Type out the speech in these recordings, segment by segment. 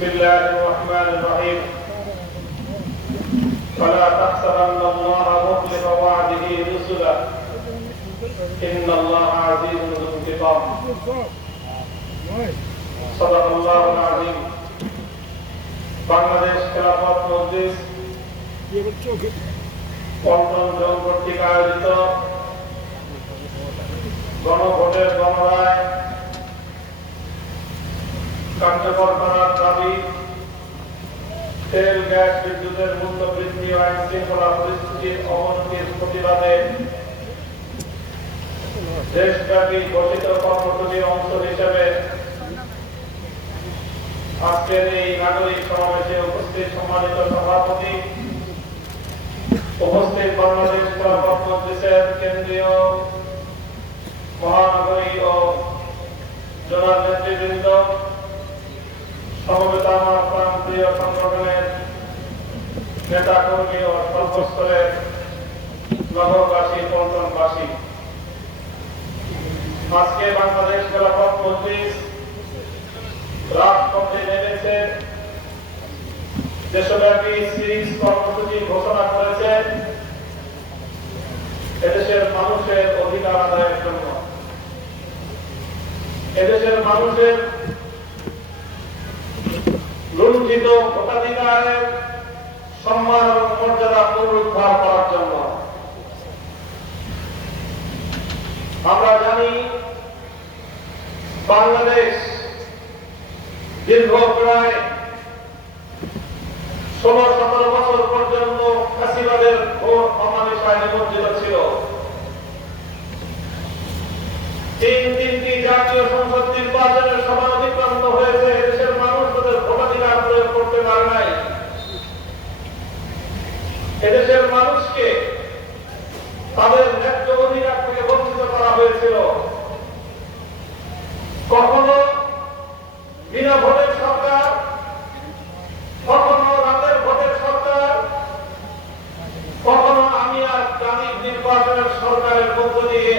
بسم الله الرحمن الرحيم فلا تحسبن الله مخلف وعده رسله إن الله عزيز ذو انتقام صدق الله العظيم Bangladesh Khelafat Majlis Paltan zone কর্তৃক আয়োজিত গণভোটের গণরায় কার্যকর করার দাবি, তেল গ্যাস বিদ্যুতের মূল্য বৃদ্ধি ও আইন শৃঙ্খলা পরিস্থিতির অবনতির প্রতিবাদে দেশব্যাপী ঘোষিত কর্মসূচির অংশ হিসেবে আজকের এই নাগরিক সমাবেশে উপস্থিত সম্মানিত সভাপতি, উপস্থিত বাংলাদেশ খেলাফত মজলিসের কেন্দ্রীয়, মহানগরী ও জোনাল নেতৃবৃন্দ, সমবেত আমার প্রান্তীয় সংগঠনের নেতা কর্মী ও সর্বস্তরের নগরবাসী, পল্টনবাসী, আজকে বাংলাদেশ খেলাফত মজলিস রাজপথে নেমেছে, দেশব্যাপী সিরিজ কর্মসূচি ঘোষণা করেছে এদেশের মানুষের অধিকার আদায়ের জন্য, এদেশের মানুষের লুণ্ঠিত ভোটাধিকারের সম্মান ও মর্যাদা পুনরুদ্ধার করার জন্য। আমরা জানি বাংলাদেশ দীর্ঘ প্রায় 16-17 বছর পর্যন্ত ফ্যাসিবাদের ঘোর অমানিসায় নিমজ্জিত ছিল। তিনটি জাতীয় সংসদ নির্বাচনের সময় অতিক্রান্ত হয়েছে, দেশের মানুষ তাদের ভোটাধিকার প্রয়োগ করতে পারে নাই। এদেশের মানুষকে তাদের ন্যায্য অধিকার থেকে বঞ্চিত করা হয়েছিল। কখনো বিনা ভোটের সরকার, কখনো রাতের ভোটের সরকার, কখনো আমি আর গাণিক নির্বাচনের সরকারের মধ্য দিয়ে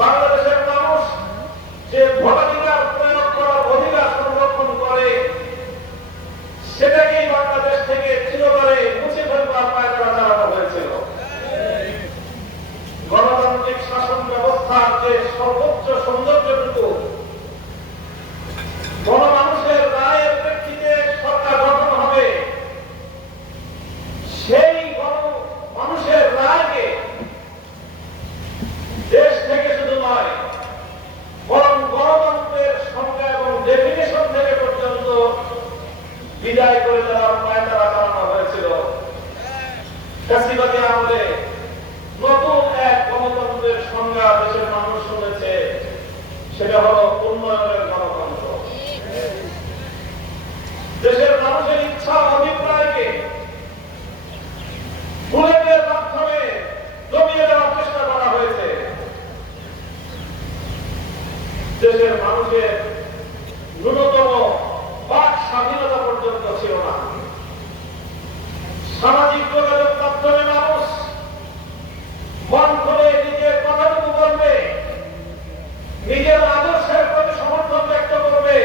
বাংলাদেশের মানুষ যে ভোটাধিকার প্রয়োগ করার অধিকার সংরক্ষণ করে, সেটাকেই বাংলাদেশ থেকে চিরতরে মুছে ফেলবার পায়তারা চালানো হয়েছিল। গণতান্ত্রিক শাসন ব্যবস্থার যে সর্বোচ্চ সৌন্দর্যটুকু গণমানুষের রায়ের প্রেক্ষিতে সরকার গঠন হবে, সেই মানুষের রায়কে দেশ থেকে শুধু নয়, বরং গণতন্ত্রের সংজ্ঞা এবং ডেফিনেশন থেকে পর্যন্ত বিদায় করে দেওয়ার পায়তারা চালানো হয়েছিল। ফ্যাসিবাদী আমলে নতুন এক গণতন্ত্রের সংজ্ঞা দেশের মানুষ শুনেছে, সেটা হলো উন্নয়নের গণতন্ত্র। দেশের মানুষের ইচ্ছা অভিপ্রায়কে বুলেটের মাধ্যমে জমিয়ে দেওয়ার চেষ্টা করা হয়েছে। দেশের মানুষের ন্যূনতম বাক স্বাধীনতা পর্যন্ত ছিল না। সামাজিক যোগাযোগ মাধ্যমে মানুষ মন খুলে নিজের কথাটুকু বলবে, নিজের আদর্শের প্রতি সমর্থন ব্যক্ত করবে,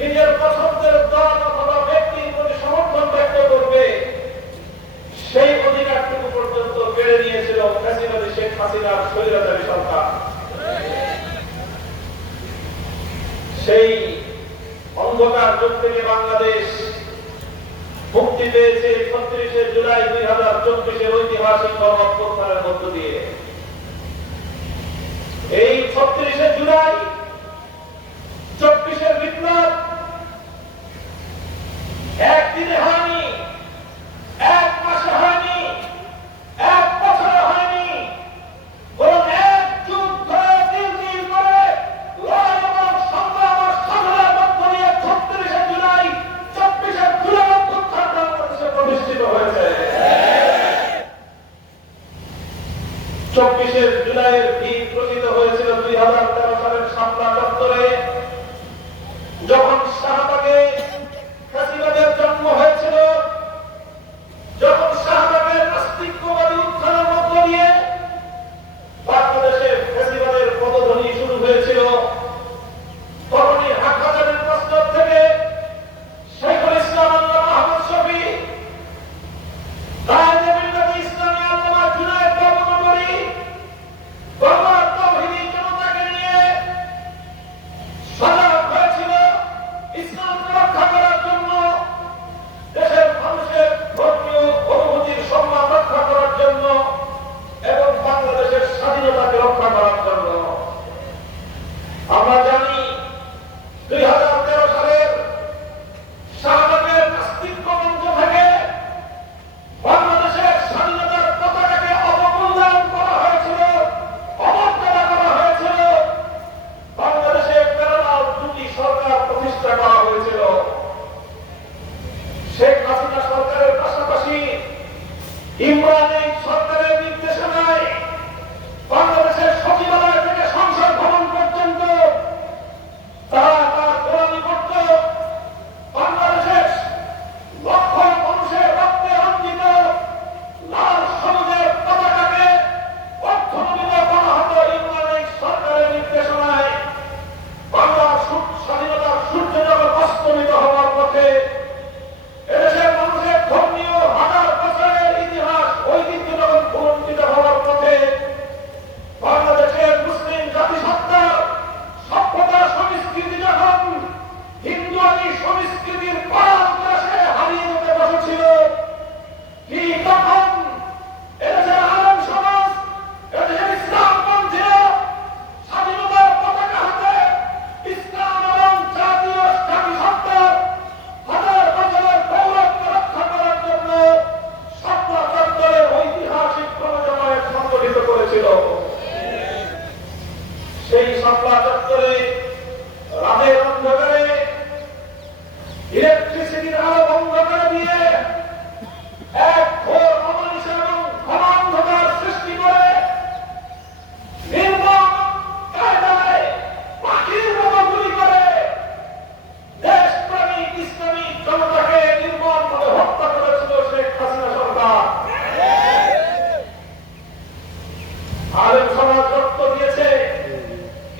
নিজের পছন্দের দল অথবা ব্যক্তির প্রতি সমর্থন ব্যক্ত করবে, সেই অধিকারটুকু পর্যন্ত কেড়ে নিয়েছিল ফ্যাসিবাদী শেখ হাসিনার স্বৈরাচারী সরকার। সেই অন্ধকার যুগ থেকে বাংলাদেশ মুক্তি পেয়েছে ৩৬শে জুলাই ২০২৪ ঐতিহাসিক গণঅভ্যুত্থানের মধ্য দিয়ে। এই ৩৬শে জুলাই ২৪ বিপ্লব একদিনে হয়নি, এক মাসে হয়নি, এক বছরে হয়নি, বরং এক যুগ ধরে দিন দিন করে লড়াই এবং সংগ্রাম ও সাধনার মধ্য দিয়ে ৩৬শে জুলাই ২৪ জুলাই অভ্যুত্থান বাংলাদেশে প্রতিষ্ঠিত হয়েছে। ২৪ জুলাইয়ের ভিত রচিত হয়েছিল ২০১৩ সালের 1974 রাতের অন্ধকারে ইলেকট্রিসিটির আলো বন্ধ করে দিয়ে এক ঘোর অমানুষ এবং ঘনান্ধকার সৃষ্টি করে নির্মম কায়দায় পাখির মতো গুলি করে দেশপ্রেমিক ইসলামী জনতাকে নির্মমভাবে হত্যা করেছিল শেখ হাসিনা সরকার। আলেম সমাজ রক্ত দিয়েছে,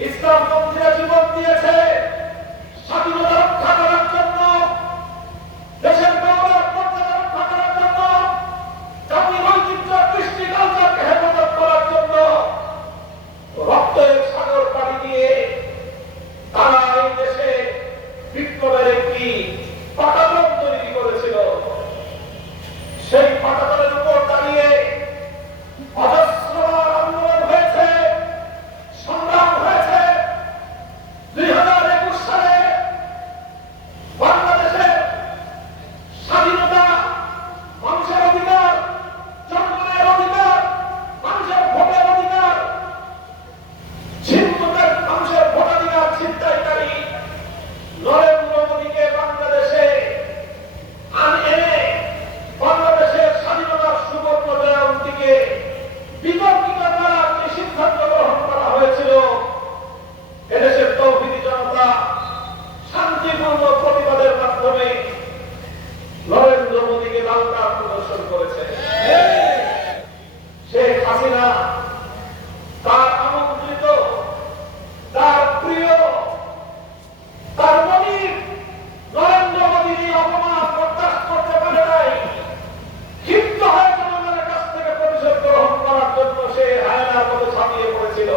ইসলামপন্থীরা জীবন দিয়েছে স্বাধীনতা রক্ষা করার জন্য, দেশের গৌরব মর্যাদা রক্ষা করার জন্য, জাতির ঐতিহ্য কৃষ্টি কালচারকে হেফাজত করার জন্য রক্তের সাগর পাড়ি দিয়ে তারা এই দেশে বিপ্লবের একটি পাটাতন তৈরি করেছিল। সেই পাটাতনের উপর দাঁড়িয়ে অজস্রবার আন্দোলন হয়েছে, সংগ্রাম হয়েছে। 2021 সালে বাংলাদেশের স্বাধীনতা, মানুষের অধিকার, জনগণের অধিকার, মানুষের ভোটের অধিকার, ছিনতাই মানুষের ভোটাধিকার ছিনতাইকারী নরেন্দ্র মোদীকে বাংলাদেশে এনে বাংলাদেশের স্বাধীনতার সুবর্ণ জয়ন্তীকে বিতর্কিত করার যে সিদ্ধান্ত গ্রহণ করা হয়েছিল, এদেশের তৌহিদি জনতা শান্তিপূর্ণ প্রতিবাদের মাধ্যমে নরেন্দ্র মোদীকে লাল কার্ড প্রদর্শন করেছে। শেখ হাসিনা তার আমন্ত্রিত, তার প্রিয়, তার মনির নরেন্দ্র মোদীর এই অপমান বরদাস্ত করতে পারে নাই। ক্ষিপ্ত হয়ে জনগণের কাছ থেকে প্রতিশোধ গ্রহণ করার জন্য সে হায়নার মতো ঝাঁপিয়ে পড়েছিল।